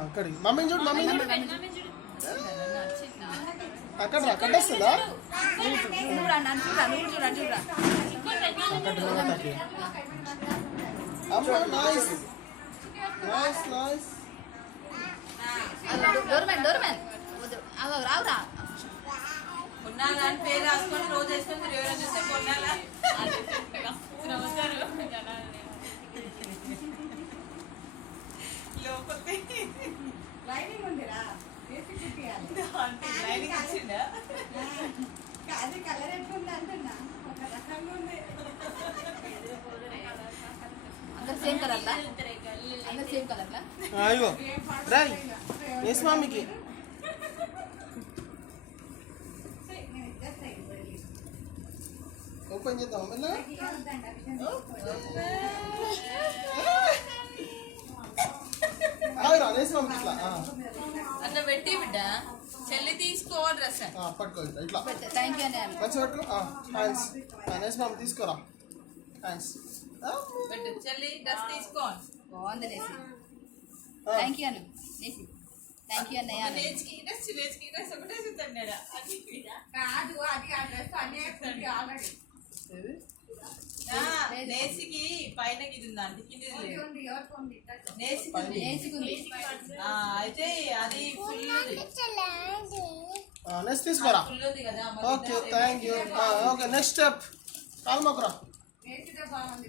అక్కడికి మమ్మీని చూడు మమ్మీని చూడు అక్కడ అక్కడ వస్తుందా అమ్మ నైస్ నైస్ నైస్ రావురా కొన్నాళ్ళ అని పేరు రాసుకొని రోజు వేసుకొని మీరు ఎవరైనా చూస్తే కొన్నాళ్ళ లోపలికి లైనింగ్ ఉందిరా లైనింగ్ వచ్చిందా అది కలర్ ఎట్లుంది అంటున్నా ఒక రకంగా ఉంది అందరు సేమ్ కలర్లా అందరు సేమ్ కలర్లా అయ్యో రాయ్ ఎస్ మమ్మీకి ఓపెన్ చేద్దాం మెల్లగా రా వేసి మమ్మీ ఇట్లా అట్లా పెట్టి బిడ్డ చెల్లి తీసుకో డ్రెస్ పట్టుకో ఇట్లా థ్యాంక్ యూ అనే మంచి పట్టుకో థ్యాంక్స్ వేసి మమ్మీ తీసుకురా థ్యాంక్స్ పెట్టు చెల్లి డ్రెస్ తీసుకో బాగుంది నేసి థ్యాంక్ యూ అను నేసి థ్యాంక్ యూ అన్నయ్య నేర్చుకి డ్రెస్ ఒకటే చూస్తాడు కాదు అది ఆ డ్రెస్ అన్నీ ఆల్రెడీ నేసికి పైన ఇది ఉందా అంటే కింది నేసికుంది అయితే అది ఫుల్ నెక్స్ట్ తీసుకోరా ఫుల్ ఉంది కదా okay thank you okay next step కాల్మకురా నేసిదే బాగుంది